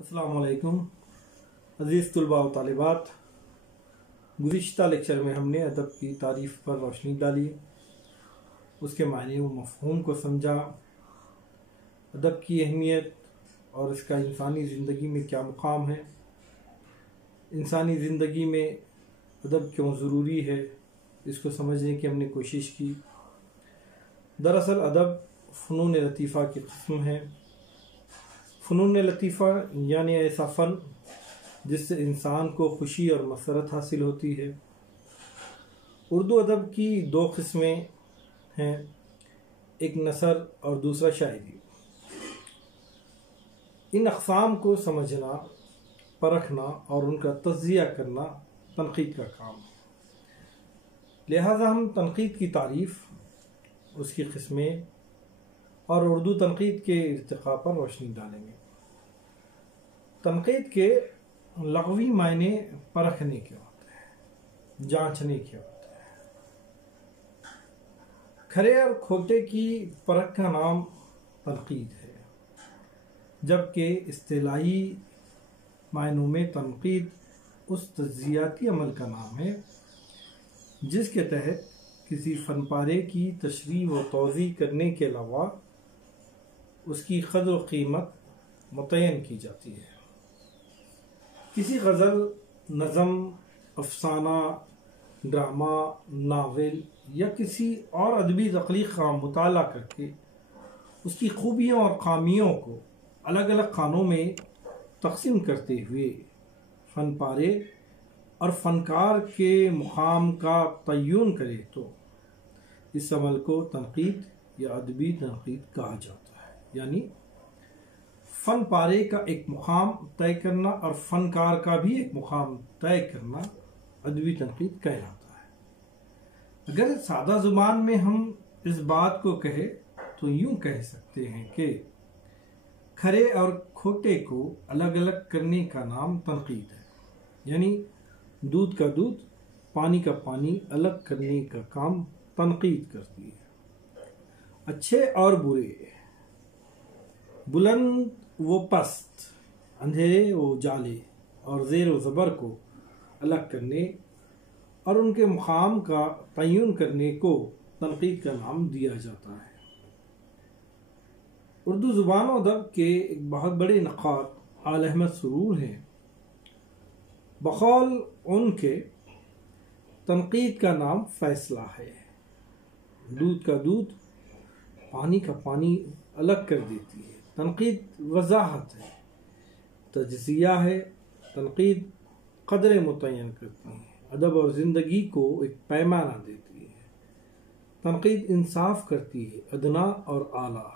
السلام علیکم عزیز طلباء و طالبات، گزشتہ لیکچر میں ہم نے ادب کی تعریف پر روشنی ڈالی، اس کے معنی و مفہوم کو سمجھا، ادب کی اہمیت اور اس کا انسانی زندگی میں کیا مقام ہے، انسانی زندگی میں ادب کیوں ضروری ہے، اس کو سمجھنے کی ہم نے کوشش کی۔ دراصل ادب فنون لطیفہ کی قسم ہے۔ فنون لطیفہ یعنی ایسا فن جس سے انسان کو خوشی اور مسرت حاصل ہوتی ہے۔ اردو ادب کی دو قسمیں ہیں، ایک نثر اور دوسرا شاعری۔ ان اقسام کو سمجھنا، پرکھنا اور ان کا تجزیہ کرنا تنقید کا کام ہے۔ لہذا ہم تنقید کی تعریف، اس کی قسمیں اور اردو تنقید کے ارتقاء پر روشنی ڈالیں گے۔ تنقید کے لغوی معنی پرکھنے کے ہوتے ہیں، جانچنے کے ہوتے ہیں۔ کھرے اور کھوٹے کی پرکھ کا نام تنقید ہے، جبکہ اصطلاحی معنوں میں تنقید اس تجزیاتی عمل کا نام ہے جس کے تحت کسی فن پارے کی تشریح و توضیح کرنے کے علاوہ اس کی قدر و قیمت متعین کی جاتی ہے۔ کسی غزل، نظم، افسانہ، ڈرامہ، ناول یا کسی اور ادبی تخلیق کا مطالعہ کر کے اس کی خوبیوں اور خامیوں کو الگ الگ خانوں میں تقسیم کرتے ہوئے فن پارے اور فنکار کے مقام کا تعین کرے تو اس عمل کو تنقید یا ادبی تنقید کہا جاتا ہے۔ یعنی فن پارے کا ایک مقام طے کرنا اور فنکار کا بھی ایک مقام طے کرنا ادبی تنقید کہلاتا ہے۔ اگر سادہ زبان میں ہم اس بات کو کہیں تو یوں کہہ سکتے ہیں کہ کھرے اور کھوٹے کو الگ الگ کرنے کا نام تنقید ہے۔ یعنی دودھ کا دودھ، پانی کا پانی الگ کرنے کا کام تنقید کرتی ہے۔ اچھے اور برے، بلند و پست، اندھیرے و اجالے اور زیر و زبر کو الگ کرنے اور ان کے مقام کا تعین کرنے کو تنقید کا نام دیا جاتا ہے۔ اردو زبان و ادب کے ایک بہت بڑے نقاد آل احمد سرور ہیں۔ بقول ان کے تنقید کا نام فیصلہ ہے۔ دودھ کا دودھ، پانی کا پانی الگ کر دیتی ہے۔ تنقید وضاحت ہے، تجزیہ ہے۔ تنقید قدریں متعین کرتی ہے، ادب اور زندگی کو ایک پیمانہ دیتی ہے۔ تنقید انصاف کرتی ہے، ادنا اور اعلیٰ،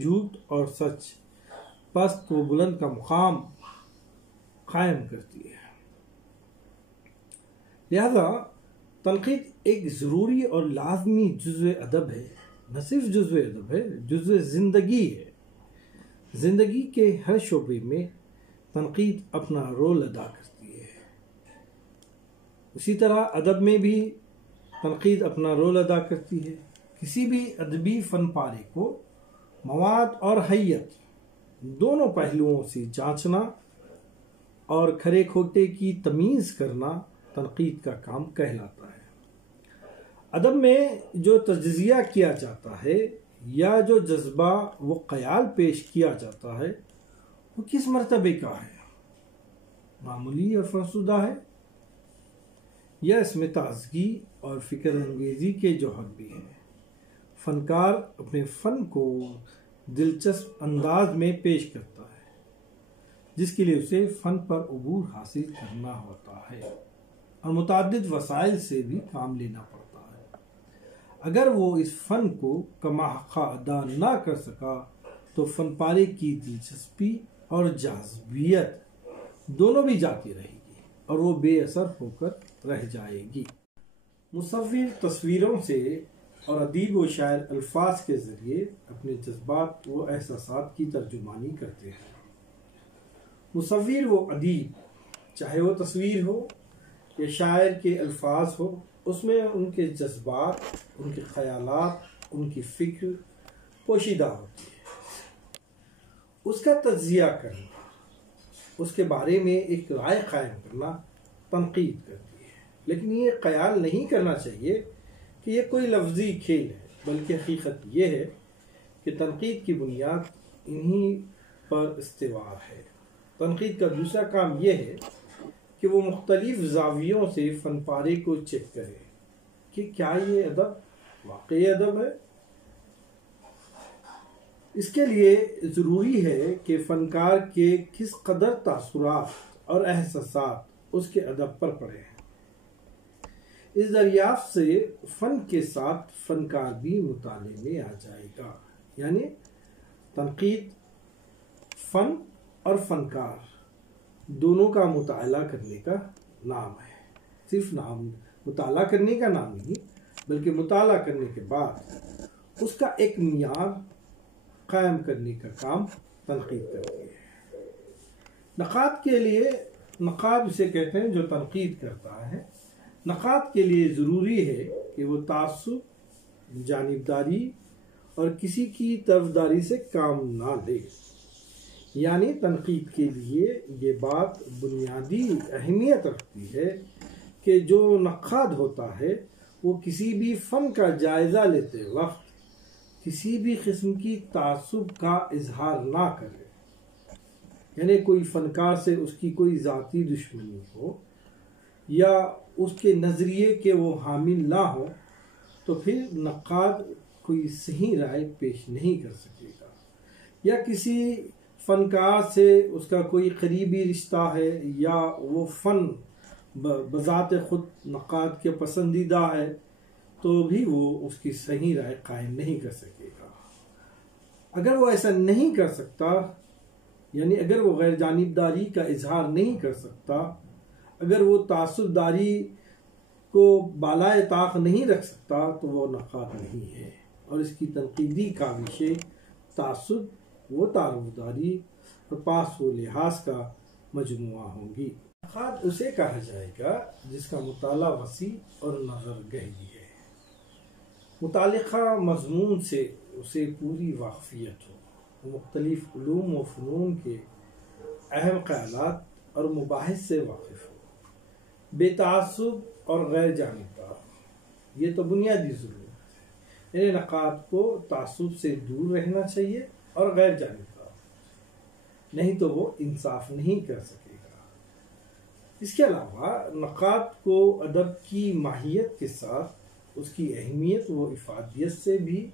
جھوٹ اور سچ، پست و بلند کا مقام قائم کرتی ہے۔ لہذا تنقید ایک ضروری اور لازمی جزو ادب ہے، نہ صرف جزو ادب ہے، جزو زندگی ہے۔ زندگی کے ہر شعبے میں تنقید اپنا رول ادا کرتی ہے۔ اسی طرح ادب میں بھی تنقید اپنا رول ادا کرتی ہے۔ کسی بھی ادبی فن پارے کو مواد اور حیت دونوں پہلوؤں سے جانچنا اور کھرے کھوٹے کی تمیز کرنا تنقید کا کام کہلاتا ہے۔ ادب میں جو تجزیہ کیا جاتا ہے یا جو جذبہ و خیال پیش کیا جاتا ہے وہ کس مرتبے کا ہے؟ معمولی اور فرسودہ ہے یا اس میں تازگی اور فکر انگیزی کے جوہر بھی ہیں؟ فنکار اپنے فن کو دلچسپ انداز میں پیش کرتا ہے جس کے لیے اسے فن پر عبور حاصل کرنا ہوتا ہے اور متعدد وسائل سے بھی کام لینا پڑتا ہے۔ اگر وہ اس فن کو کما حق ادا نہ کر سکا تو فن پارے کی دلچسپی اور جاذبیت دونوں بھی جاتی رہے گی اور وہ بے اثر ہو کر رہ جائے گی۔ مصور تصویروں سے اور ادیب و شاعر الفاظ کے ذریعے اپنے جذبات و احساسات کی ترجمانی کرتے ہیں۔ مصور و ادیب، چاہے وہ تصویر ہو یا شاعر کے الفاظ ہو، اس میں ان کے جذبات، ان کے خیالات، ان کی فکر پوشیدہ ہوتی ہے۔ اس کا تجزیہ کرنا، اس کے بارے میں ایک رائے قائم کرنا تنقید کرتی ہے، لیکن یہ خیال نہیں کرنا چاہیے کہ یہ کوئی لفظی کھیل ہے، بلکہ حقیقت یہ ہے کہ تنقید کی بنیاد انہی پر استوار ہے۔ تنقید کا دوسرا کام یہ ہے کہ وہ مختلف زاویوں سے فن پارے کو چیک کرے کہ کیا یہ ادب واقعی ادب ہے۔ اس کے لیے ضروری ہے کہ فنکار کے کس قدر تاثرات اور احساسات اس کے ادب پر پڑے ہیں۔ اس دریافت سے فن کے ساتھ فنکار بھی مطالعے میں آ جائے گا، یعنی تنقید فن اور فنکار دونوں کا مطالعہ کرنے کا نام ہے۔ صرف نام مطالعہ کرنے کا نام نہیں، بلکہ مطالعہ کرنے کے بعد اس کا ایک معیار قائم کرنے کا کام تنقید کرتی ہے۔ نقاد کے لیے، نقاد اسے کہتے ہیں جو تنقید کرتا ہے، نقاد کے لیے ضروری ہے کہ وہ تعصب، جانبداری اور کسی کی طرفداری سے کام نہ لے۔ یعنی تنقید کے لیے یہ بات بنیادی اہمیت رکھتی ہے کہ جو نقاد ہوتا ہے وہ کسی بھی فن کا جائزہ لیتے وقت کسی بھی قسم کی تعصب کا اظہار نہ کرے، یعنی کوئی فنکار سے اس کی کوئی ذاتی دشمنی ہو یا اس کے نظریے کے وہ حامل نہ ہو تو پھر نقاد کوئی صحیح رائے پیش نہیں کر سکے گا۔ یا کسی فنکار سے اس کا کوئی قریبی رشتہ ہے یا وہ فن بذات خود نقاد کے پسندیدہ ہے تو بھی وہ اس کی صحیح رائے قائم نہیں کر سکے گا۔ اگر وہ ایسا نہیں کر سکتا، یعنی اگر وہ غیر جانبداری کا اظہار نہیں کر سکتا، اگر وہ تعصب داری کو بالائے طاق نہیں رکھ سکتا تو وہ نقاد نہیں ہے، اور اس کی تنقیدی کاوشیں تعصب و تعارف داری اور پاس و لحاظ کا مجموعہ ہوں گی۔ نقاد اسے کہا جائے گا جس کا مطالعہ وسیع اور نظر گہری ہے، متعلقہ مضمون سے اسے پوری واقفیت ہو، مختلف علوم و فنون کے اہم خیالات اور مباحث سے واقف ہو، بے تعصب اور غیر جانبدار۔ یہ تو بنیادی ضرورت ہے، یعنی نقاد کو تعصب سے دور رہنا چاہیے اور غیر جانبدار، نہیں تو وہ انصاف نہیں کر سکے گا۔ اس کے علاوہ نقاد کو ادب کی ماہیت کے ساتھ اس کی اہمیت و افادیت سے بھی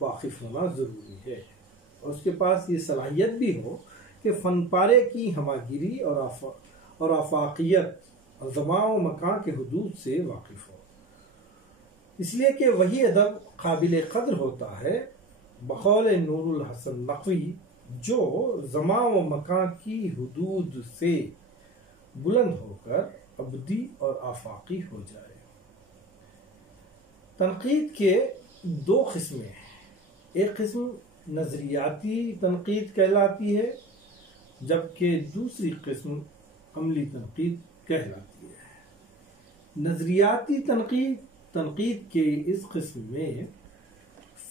واقف ہونا ضروری ہے، اور اس کے پاس یہ صلاحیت بھی ہو کہ فن پارے کی ہماگیری اور آفاقیت اور زمان و مکان کے حدود سے واقف ہو، اس لیے کہ وہی ادب قابل قدر ہوتا ہے بقول نور الحسن نقوی جو زمان و مکان کی حدود سے بلند ہو کر ابدی اور آفاقی ہو جائے۔ تنقید کے دو قسمیں ہیں، ایک قسم نظریاتی تنقید کہلاتی ہے جبکہ دوسری قسم عملی تنقید کہلاتی ہے۔ نظریاتی تنقید کے اس قسم میں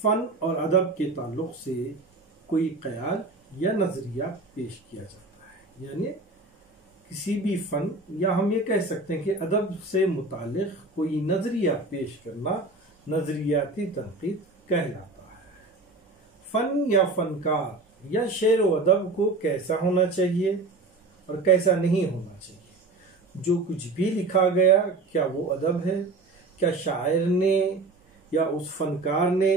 فن اور ادب کے تعلق سے کوئی خیال یا نظریہ پیش کیا جاتا ہے، یعنی کسی بھی فن یا ہم یہ کہہ سکتے ہیں کہ ادب سے متعلق کوئی نظریہ پیش کرنا نظریاتی تنقید کہلاتا ہے۔ فن یا فنکار یا شعر و ادب کو کیسا ہونا چاہیے اور کیسا نہیں ہونا چاہیے، جو کچھ بھی لکھا گیا کیا وہ ادب ہے، کیا شاعر نے یا اس فنکار نے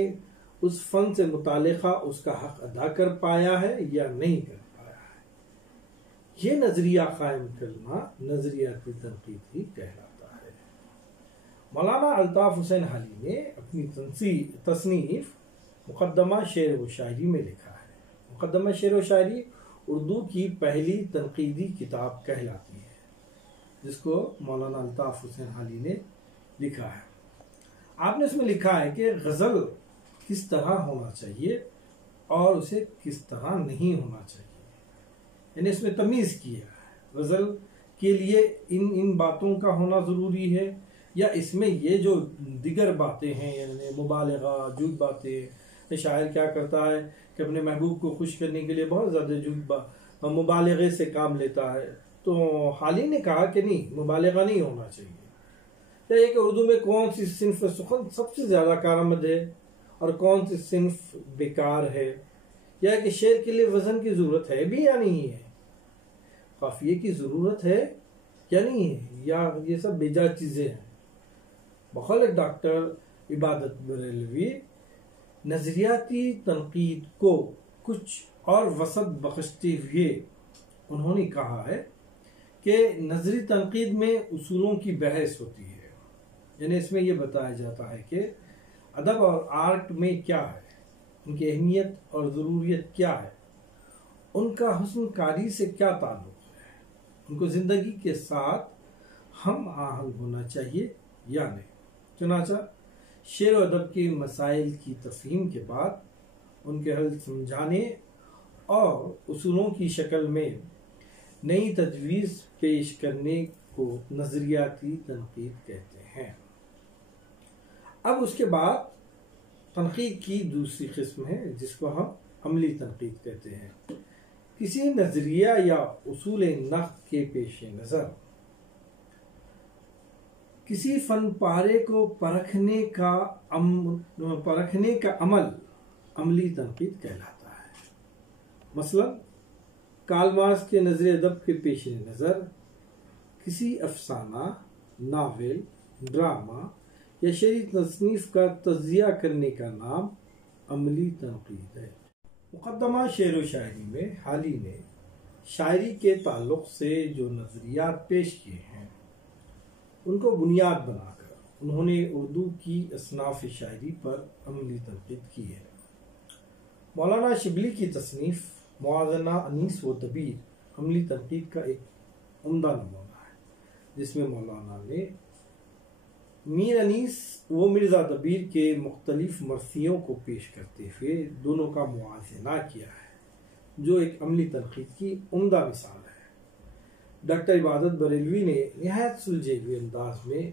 اس فن سے متعلقہ اس کا حق ادا کر پایا ہے یا نہیں کر پایا ہے، یہ نظریہ قائم کرنا نظریاتی تنقید ہی کہلاتا ہے۔ مولانا الطاف حسین حالی نے اپنی تصنیف مقدمہ شعر و شاعری میں لکھا ہے۔ مقدمہ شعر و شاعری اردو کی پہلی تنقیدی کتاب کہلاتی ہے جس کو مولانا الطاف حسین حالی نے لکھا ہے۔ آپ نے اس میں لکھا ہے کہ غزل کس طرح ہونا چاہیے اور اسے کس طرح نہیں ہونا چاہیے، یعنی اس میں تمیز کیا ہے، غزل کے لیے ان باتوں کا ہونا ضروری ہے یا اس میں یہ جو دیگر باتیں ہیں، یعنی مبالغہ، جھوٹ باتیں، شاعر کیا کرتا ہے کہ اپنے محبوب کو خوش کرنے کے لیے بہت زیادہ جھوٹ مبالغے سے کام لیتا ہے، تو حالی نے کہا کہ نہیں، مبالغہ نہیں ہونا چاہیے۔ یہ کہ اردو میں کون سی صنف سخن سب سے زیادہ کارآمد ہے اور کون سی صنف بیکار ہے، یا کہ شعر کے لیے وزن کی ضرورت ہے بھی یا نہیں ہے، قافیے کی ضرورت ہے یا نہیں ہے، یا یہ سب بیجا چیزیں ہیں۔ بقول ڈاکٹر عبادت بریلوی، نظریاتی تنقید کو کچھ اور وسعت بخشتے ہوئے انہوں نے کہا ہے کہ نظری تنقید میں اصولوں کی بحث ہوتی ہے، یعنی اس میں یہ بتایا جاتا ہے کہ ادب اور آرٹ میں کیا ہے، ان کی اہمیت اور ضروریت کیا ہے، ان کا حسن کاری سے کیا تعلق ہے، ان کو زندگی کے ساتھ ہم آہنگ ہونا چاہیے یا نہیں۔ چنانچہ شعر و ادب کے مسائل کی تفہیم کے بعد ان کے حل سمجھانے اور اصولوں کی شکل میں نئی تجویز پیش کرنے کو نظریاتی تنقید کہتے ہیں۔ اب اس کے بعد تنقید کی دوسری قسم ہے جس کو ہم عملی تنقید کہتے ہیں۔ کسی نظریہ یا اصول نقد کے پیش نظر کسی فن پارے کو پرکھنے کا عمل عملی تنقید کہلاتا ہے۔ مثلا کارل مارکس کے نظر ادب کے پیش نظر کسی افسانہ، ناول، ڈرامہ یا شعری تصنیف کا تجزیہ کرنے کا نام عملی تنقید ہے۔ مقدمہ شعر و شاعری میں حالی نے شاعری کے تعلق سے جو نظریات پیش کیے ہیں ان کو بنیاد بنا کر انہوں نے اردو کی اصناف شاعری پر عملی تنقید کی ہے۔ مولانا شبلی کی تصنیف موازنہ انیس و دبیر عملی تنقید کا ایک عمدہ نمونہ ہے، جس میں مولانا نے میر انیس و مرزا دبیر کے مختلف مرثیوں کو پیش کرتے ہوئے دونوں کا موازنہ کیا ہے، جو ایک عملی تنقید کی عمدہ مثال ہے۔ ڈاکٹر عبادت بریلوی نے نہایت سلجھے ہوئے انداز میں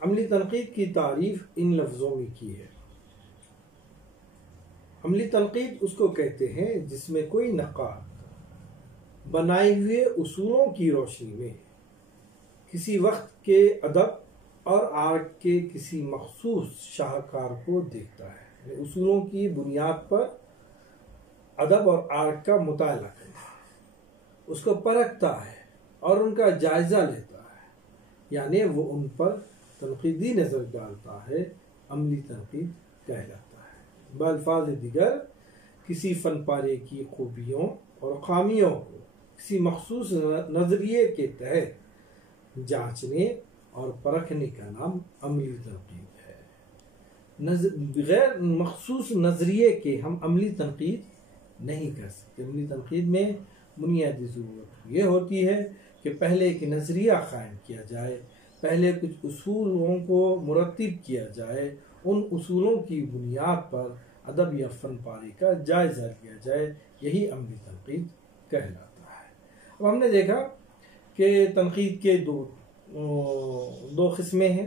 عملی تنقید کی تعریف ان لفظوں میں کی ہے۔ عملی تنقید اس کو کہتے ہیں جس میں کوئی نقاد بنائے ہوئے اصولوں کی روشنی میں کسی وقت کے ادب اور آرٹ کے کسی مخصوص شاہکار کو دیکھتا ہے، اصولوں کی بنیاد پر ادب اور آرٹ کا مطالعہ کرتا ہے، اس کو پرکھتا ہے اور ان کا جائزہ لیتا ہے، یعنی وہ ان پر تنقیدی نظر ڈالتا ہے، عملی تنقید کہلاتا ہے۔ بالفاظ دیگر کسی فن پارے کی خوبیوں اور خامیوں کو کسی مخصوص نظریے کے تحت جانچنے اور پرکھنے کا نام عملی تنقید ہے۔ بغیر مخصوص نظریے کے ہم عملی تنقید نہیں کر سکتے۔ عملی تنقید میں بنیادی ضرورت یہ ہوتی ہے کہ پہلے ایک نظریہ قائم کیا جائے، پہلے کچھ اصولوں کو مرتب کیا جائے، ان اصولوں کی بنیاد پر ادب یا فن پارے کا جائزہ لیا جائے، یہی عملی تنقید کہلاتا ہے۔ اب ہم نے دیکھا کہ تنقید کے دو قسمیں ہیں۔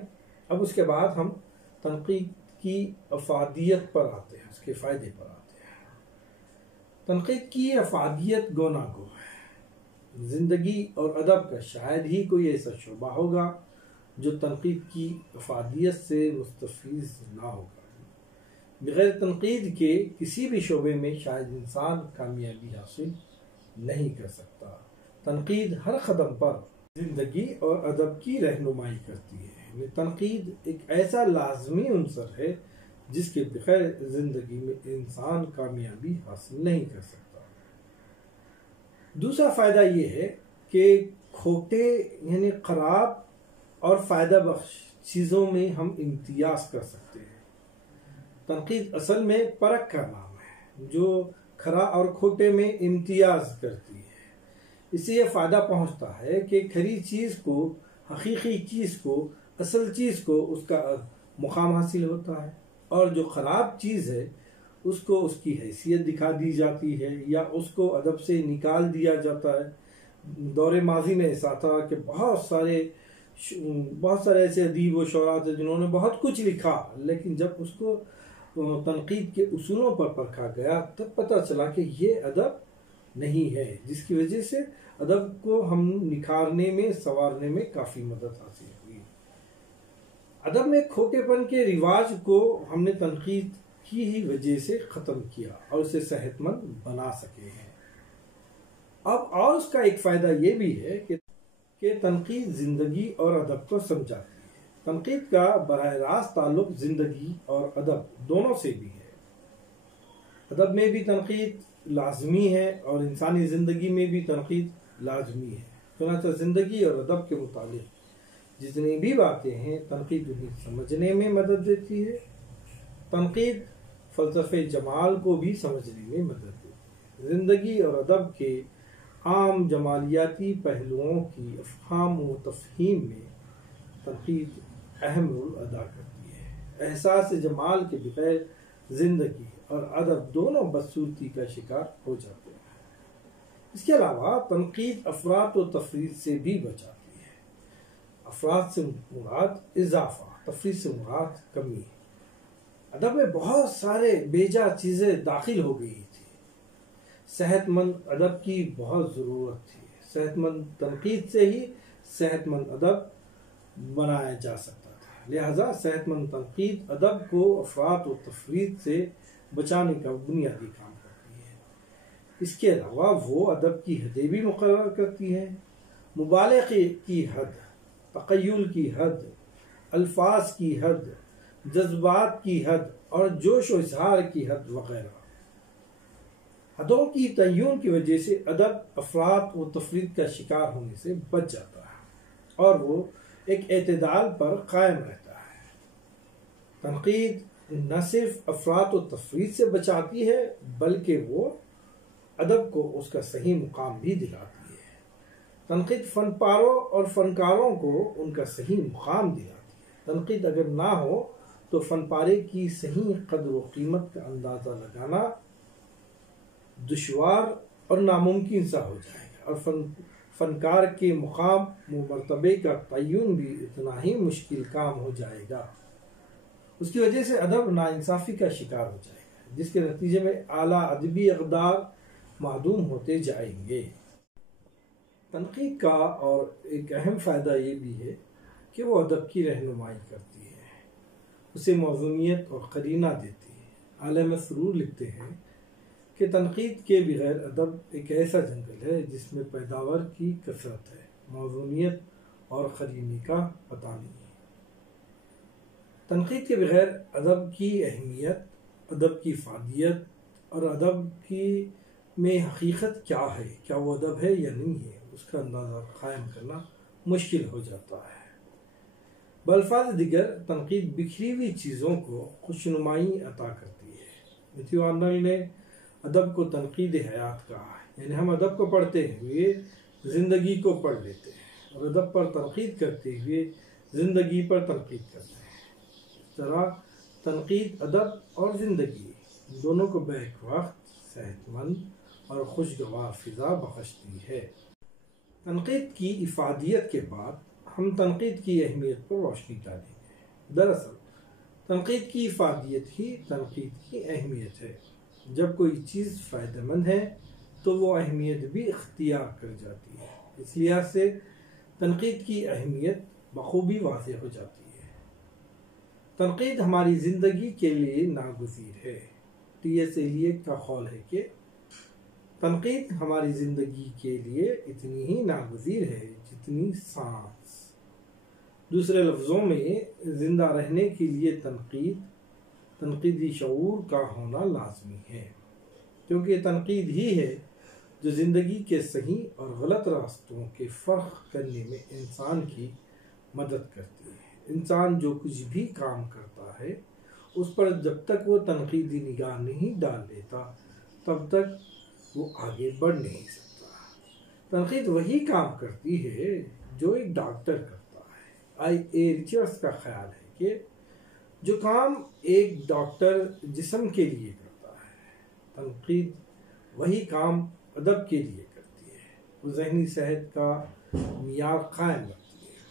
اب اس کے بعد ہم تنقید کی افادیت پر آتے ہیں، اس کے فائدے پر آتے ہیں۔ تنقید کی افادیت گونا گو ہے۔ زندگی اور ادب کا شاید ہی کوئی ایسا شعبہ ہوگا جو تنقید کی افادیت سے مستفیض نہ ہوگا۔ بغیر تنقید کے کسی بھی شعبے میں شاید انسان کامیابی حاصل نہیں کر سکتا۔ تنقید ہر قدم پر زندگی اور ادب کی رہنمائی کرتی ہے۔ تنقید ایک ایسا لازمی عنصر ہے جس کے بغیر زندگی میں انسان کامیابی حاصل نہیں کر سکتا۔ دوسرا فائدہ یہ ہے کہ کھوٹے یعنی خراب اور فائدہ بخش چیزوں میں ہم امتیاز کر سکتے ہیں۔ تنقید اصل میں پرکھ کا نام ہے جو کھرا اور کھوٹے میں امتیاز کرتی ہے۔ اس سے یہ فائدہ پہنچتا ہے کہ کھری چیز کو، حقیقی چیز کو، اصل چیز کو اس کا مقام حاصل ہوتا ہے، اور جو خراب چیز ہے اس کو اس کی حیثیت دکھا دی جاتی ہے یا اس کو ادب سے نکال دیا جاتا ہے۔ دور ماضی میں ایسا تھا کہ بہت سارے ایسے ادیب و شعراء تھے جنہوں نے بہت کچھ لکھا، لیکن جب اس کو تنقید کے اصولوں پر پرکھا گیا تب پتہ چلا کہ یہ ادب نہیں ہے، جس کی وجہ سے ادب کو ہم نکھارنے میں، سنوارنے میں کافی مدد حاصل ہوئی۔ ادب میں کھوٹے پن کے رواج کو ہم نے تنقید کی ہی وجہ سے ختم کیا اور اسے صحت مند بنا سکے ہیں۔ اب اور اس کا ایک فائدہ یہ بھی ہے کہ تنقید زندگی اور ادب کو سمجھاتی ہے۔ تنقید کا براہ راست تعلق زندگی اور ادب دونوں سے بھی ہے۔ ادب میں بھی تنقید لازمی ہے اور انسانی زندگی میں بھی تنقید لازمی ہے۔ چنانچہ زندگی اور ادب کے متعلق جتنی بھی باتیں ہیں، تنقید انہیں سمجھنے میں مدد دیتی ہے۔ تنقید فلسفے جمال کو بھی سمجھنے میں مدد دیتی ہے۔ زندگی اور ادب کے عام جمالیاتی پہلوؤں کی افہام و تفہیم میں تنقید اہم رول ادا کرتی ہے۔ احساس جمال کے بغیر زندگی اور ادب دونوں بدصورتی کا شکار ہو جاتے ہیں۔ اس کے علاوہ تنقید افراط و تفریط سے بھی بچاتی ہے۔ افراط سے مراد اضافہ، تفریط سے مراد کمی۔ ادب میں بہت سارے بیجا چیزیں داخل ہو گئی تھی۔ صحت مند ادب کی بہت ضرورت تھی۔ صحت مند تنقید سے ہی صحت مند ادب بنایا جا سکتا تھا۔ لہذا صحت مند تنقید ادب کو افراط و تفریط سے بچانے کا بنیادی کام کرتی ہے۔ اس کے علاوہ وہ ادب کی حدیں بھی مقرر کرتی ہے۔ مبالغے کی حد، تخیل کی حد، الفاظ کی حد، جذبات کی حد اور جوش و اظہار کی حد وغیرہ۔ حدوں کی تعین کی وجہ سے ادب افراط و تفریط کا شکار ہونے سے بچ جاتا ہے اور وہ ایک اعتدال پر قائم رہتا ہے۔ تنقید نہ صرف افراط و تفریط سے بچاتی ہے بلکہ وہ ادب کو اس کا صحیح مقام بھی دلاتی ہے۔ تنقید فن پاروں اور فنکاروں کو ان کا صحیح مقام دلاتی ہے۔ تنقید اگر نہ ہو تو فن پارے کی صحیح قدر و قیمت کا اندازہ لگانا دشوار اور ناممکن سا ہو جائے گا، اور فنکار کے مقام و مرتبے کا تعین بھی اتنا ہی مشکل کام ہو جائے گا۔ اس کی وجہ سے ادب ناانصافی کا شکار ہو جائے گا، جس کے نتیجے میں اعلیٰ ادبی اقدار معدوم ہوتے جائیں گے۔ تنقید کا اور ایک اہم فائدہ یہ بھی ہے کہ وہ ادب کی رہنمائی کرتی ہے، اسے موزونیت اور قرینہ دیتی ہے۔ عالم سرور لکھتے ہیں کہ تنقید کے بغیر ادب ایک ایسا جنگل ہے جس میں پیداوار کی کثرت ہے، موزونیت اور قرینے کا پتہ نہیں ہے۔ تنقید کے بغیر ادب کی اہمیت، ادب کی افادیت اور ادب کی میں حقیقت کیا ہے، کیا وہ ادب ہے یا نہیں ہے، اس کا اندازہ قائم کرنا مشکل ہو جاتا ہے۔ بالفاظ دیگر تنقید بکھری ہوئی چیزوں کو خوشنمائی عطا کرتی ہے۔ میتھیو آرنلڈ نے ادب کو تنقید حیات کہا ہے، یعنی ہم ادب کو پڑھتے ہوئے زندگی کو پڑھ لیتے ہیں اور ادب پر تنقید کرتے ہوئے زندگی پر تنقید کرتے ہیں۔ اس طرح تنقید ادب اور زندگی دونوں کو بیک وقت صحت مند اور خوشگوار فضا بخشتی ہے۔ تنقید کی افادیت کے بعد ہم تنقید کی اہمیت پر روشنی ڈالیں گے۔ دراصل تنقید کی افادیت ہی تنقید کی اہمیت ہے۔ جب کوئی چیز فائدہ مند ہے تو وہ اہمیت بھی اختیار کر جاتی ہے۔ اس لحاظ سے تنقید کی اہمیت بخوبی واضح ہو جاتی ہے۔ تنقید ہماری زندگی کے لیے ناگزیر ہے۔ ٹی ایس ایلیٹ کا قول ہے کہ تنقید ہماری زندگی کے لیے اتنی ہی ناگزیر ہے جتنی سانس۔ دوسرے لفظوں میں زندہ رہنے کے لیے تنقیدی شعور کا ہونا لازمی ہے، کیونکہ تنقید ہی ہے جو زندگی کے صحیح اور غلط راستوں کے فرق کرنے میں انسان کی مدد کرتی ہے۔ انسان جو کچھ بھی کام کرتا ہے اس پر جب تک وہ تنقیدی نگاہ نہیں ڈال لیتا تب تک وہ آگے بڑھ نہیں سکتا۔ تنقید وہی کام کرتی ہے جو ایک ڈاکٹر کرتا ہے۔ ریچرڈس کا خیال ہے کہ جو کام ایک ڈاکٹر جسم کے لیے کرتا ہے، تنقید وہی کام ادب کے لیے کرتی ہے۔ وہ ذہنی صحت کا معیار قائم رکھتی ہے۔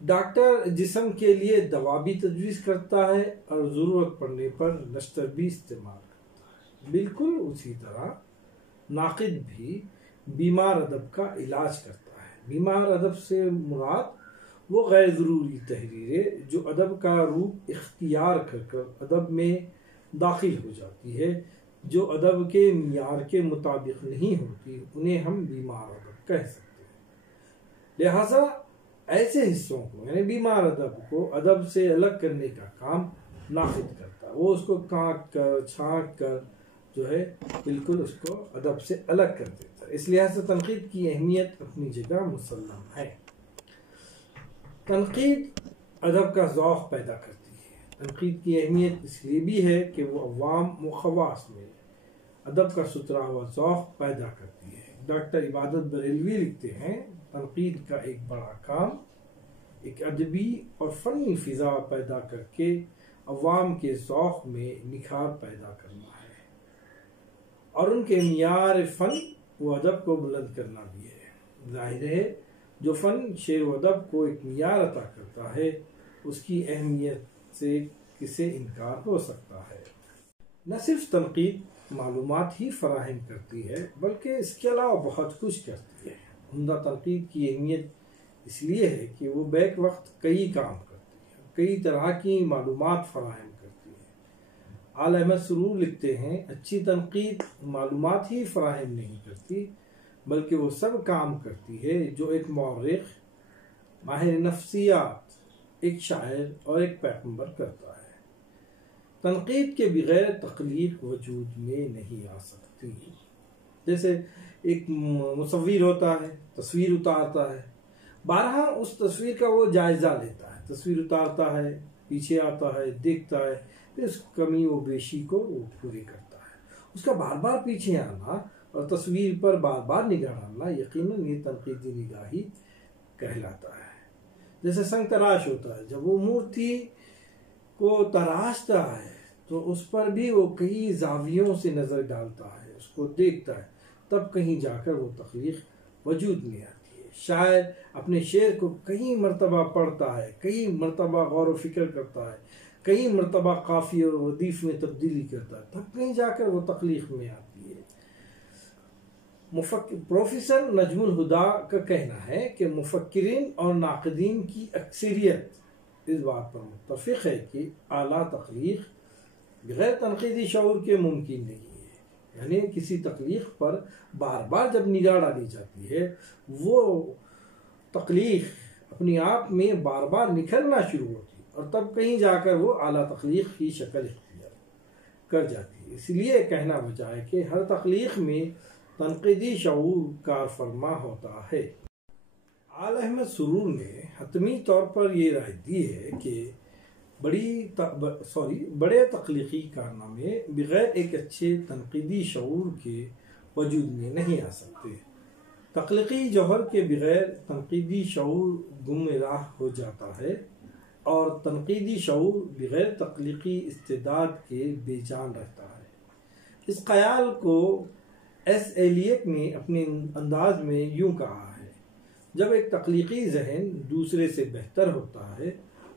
ڈاکٹر جسم کے لیے دوا بھی تجویز کرتا ہے اور ضرورت پڑنے پر نشتر بھی استعمال کرتا ہے۔ بالکل اسی طرح ناقد بھی بیمار ادب کا علاج کرتا ہے۔ بیمار ادب سے مراد وہ غیر ضروری تحریریں جو ادب کا روپ اختیار کر ادب میں داخل ہو جاتی ہے، جو ادب کے معیار کے مطابق نہیں ہوتی، انہیں ہم بیمار ادب کہہ سکتے ہیں۔ لہٰذا ایسے حصوں کو یعنی بیمار ادب کو ادب سے الگ کرنے کا کام ناقد کرتا ہے۔ وہ اس کو کانٹ کر چھانٹ کر جو ہے بالکل اس کو ادب سے الگ کر دیتا ہے۔ اس لحاظ سے تنقید کی اہمیت اپنی جگہ مسلم ہے۔ تنقید ادب کا ذوق پیدا کرتی ہے۔ تنقید کی اہمیت اس لیے بھی ہے کہ وہ عوام و خواص میں ادب کا ستھرا ہوا ذوق پیدا کرتی ہے۔ ڈاکٹر عبادت بریلوی لکھتے ہیں، تنقید کا ایک بڑا کام ایک ادبی اور فنی فضا پیدا کر کے عوام کے ذوق میں نکھار پیدا کرنا ہے، اور ان کے معیار فن و ادب کو بلند کرنا بھی ہے۔ ظاہر ہے جو فن شعر و ادب کو ایک معیار عطا کرتا ہے، اس کی اہمیت سے کسے انکار ہو سکتا ہے؟ نہ صرف تنقید معلومات ہی فراہم کرتی ہے بلکہ اس کے علاوہ بہت کچھ کرتی ہے۔ عمدہ تنقید کی اہمیت اس لیے ہے کہ وہ بیک وقت کئی کام کرتی ہے، کئی طرح کی معلومات فراہم کرتی ہے۔ آل احمد سرور لکھتے ہیں، اچھی تنقید معلومات ہی فراہم نہیں کرتی بلکہ وہ سب کام کرتی ہے جو ایک مورخ، ماہر نفسیات، ایک شاعر اور ایک پیغمبر کرتا ہے۔ تنقید کے بغیر تخلیق وجود میں نہیں آ سکتی۔ جیسے ایک مصور ہوتا ہے، تصویر اتارتا ہے، بارہا اس تصویر کا وہ جائزہ لیتا ہے، تصویر اتارتا ہے، پیچھے آتا ہے، دیکھتا ہے، پھر اس کمی و بیشی کو وہ پوری کرتا ہے۔ اس کا بار بار پیچھے آنا اور تصویر پر بار بار نگاہ ڈالنا یقیناً یہ تنقیدی نگاہی کہلاتا ہے۔ جیسے سنگ تراش ہوتا ہے، جب وہ مورتی کو تراشتا ہے تو اس پر بھی وہ کئی زاویوں سے نظر ڈالتا ہے، اس کو دیکھتا ہے، تب کہیں جا کر وہ تخلیق وجود میں آتی ہے۔ شاعر اپنے شعر کو کئی مرتبہ پڑھتا ہے، کئی مرتبہ غور و فکر کرتا ہے، کئی مرتبہ قافیے اور ردیف میں تبدیلی کرتا ہے، تب کہیں جا کر وہ تخلیق میں آتی ہے۔ پروفیسر نجم الہدا کا کہنا ہے کہ مفکرین اور ناقدین کی اکثریت اس بات پر متفق ہے کہ اعلیٰ تخلیق بغیر تنقیدی شعور کے ممکن نہیں ہے۔ یعنی کسی تخلیق پر بار بار جب نگاہ ڈالی جاتی ہے، وہ تخلیق اپنے آپ میں بار بار نکھرنا شروع ہوتی ہے اور تب کہیں جا کر وہ اعلیٰ تخلیق کی شکل اختیار کر جاتی ہے۔ اس لیے کہنا بجا ہے کہ ہر تخلیق میں تنقیدی شعور کار فرما ہوتا ہے۔ آل احمد سرور نے حتمی طور پر یہ رائے دی ہے کہ بڑے تخلیقی کارنامے بغیر ایک اچھے تنقیدی شعور کے وجود میں نہیں آ سکتے۔ تخلیقی جوہر کے بغیر تنقیدی شعور گم راہ ہو جاتا ہے، اور تنقیدی شعور بغیر تخلیقی استعداد کے بے جان رہتا ہے۔ اس خیال کو ایس ایلیٹ نے اپنے انداز میں یوں کہا ہے، جب ایک تخلیقی ذہن دوسرے سے بہتر ہوتا ہے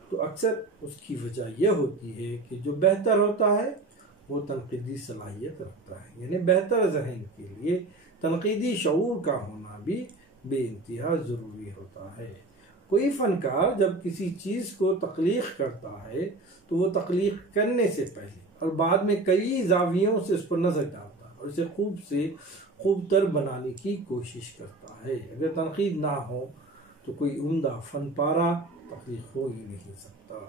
تو اکثر اس کی وجہ یہ ہوتی ہے کہ جو بہتر ہوتا ہے وہ تنقیدی صلاحیت رکھتا ہے۔ یعنی بہتر ذہن کے لیے تنقیدی شعور کا ہونا بھی بے انتہا ضروری ہوتا ہے۔ کوئی فنکار جب کسی چیز کو تخلیق کرتا ہے تو وہ تخلیق کرنے سے پہلے اور بعد میں کئی زاویوں سے اس پر نظر ڈالتا ہے اور اسے خوب تر بنانے کی کوشش کرتا ہے۔ اگر تنقید نہ ہو تو کوئی عمدہ فن پارہ تخلیق ہو ہی نہیں سکتا۔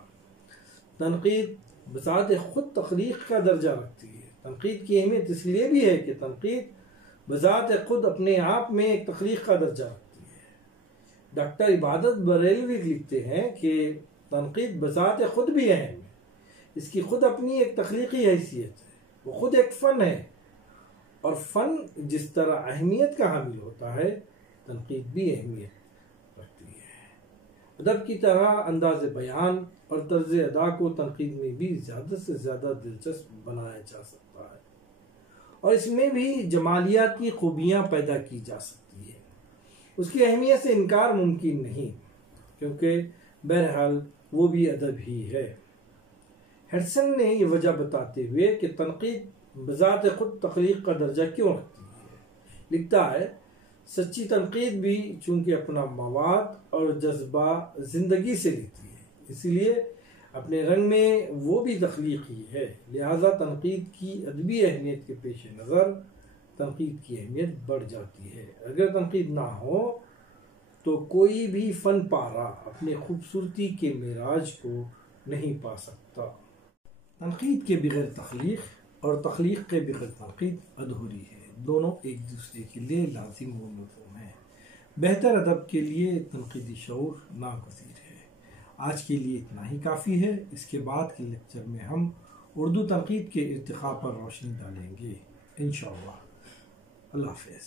تنقید بذات خود تخلیق کا درجہ رکھتی ہے۔ تنقید کی اہمیت اس لیے بھی ہے کہ تنقید بذات خود اپنے آپ میں ایک تخلیق کا درجہ رکھتی ہے۔ ڈاکٹر عبادت بریلوی لکھتے ہیں کہ تنقید بذات خود بھی اہم ہے، اس کی خود اپنی ایک تخلیقی حیثیت ہے، وہ خود ایک فن ہے، اور فن جس طرح اہمیت کا حامل ہوتا ہے تنقید بھی اہمیت رکھتی ہے۔ ادب کی طرح انداز بیان اور طرز ادا کو تنقید میں بھی زیادہ سے زیادہ دلچسپ بنایا جا سکتا ہے، اور اس میں بھی جمالیاتی خوبیاں پیدا کی جا سکتی ہے۔ اس کی اہمیت سے انکار ممکن نہیں، کیونکہ بہرحال وہ بھی ادب ہی ہے۔ ہیڈسن نے یہ وجہ بتاتے ہوئے کہ تنقید بذات خود تخلیق کا درجہ کیوں رکھتی ہے، لکھتا ہے سچی تنقید بھی چونکہ اپنا مواد اور جذبہ زندگی سے لیتی ہے، اسی لیے اپنے رنگ میں وہ بھی تخلیقی ہے، لہذا تنقید کی ادبی اہمیت کے پیش نظر تنقید کی اہمیت بڑھ جاتی ہے۔ اگر تنقید نہ ہو تو کوئی بھی فن پارہ اپنے خوبصورتی کے معراج کو نہیں پا سکتا۔ تنقید کے بغیر تخلیق اور تخلیق کے بغیر تنقید ادھوری ہے، دونوں ایک دوسرے کے لیے لازم و ملزوم ہیں۔ بہتر ادب کے لیے تنقیدی شعور ناگزیر ہے۔ آج کے لیے اتنا ہی کافی ہے، اس کے بعد کے لیکچر میں ہم اردو تنقید کے ارتقاء پر روشنی ڈالیں گے انشاءاللہ۔ اللہ حافظ۔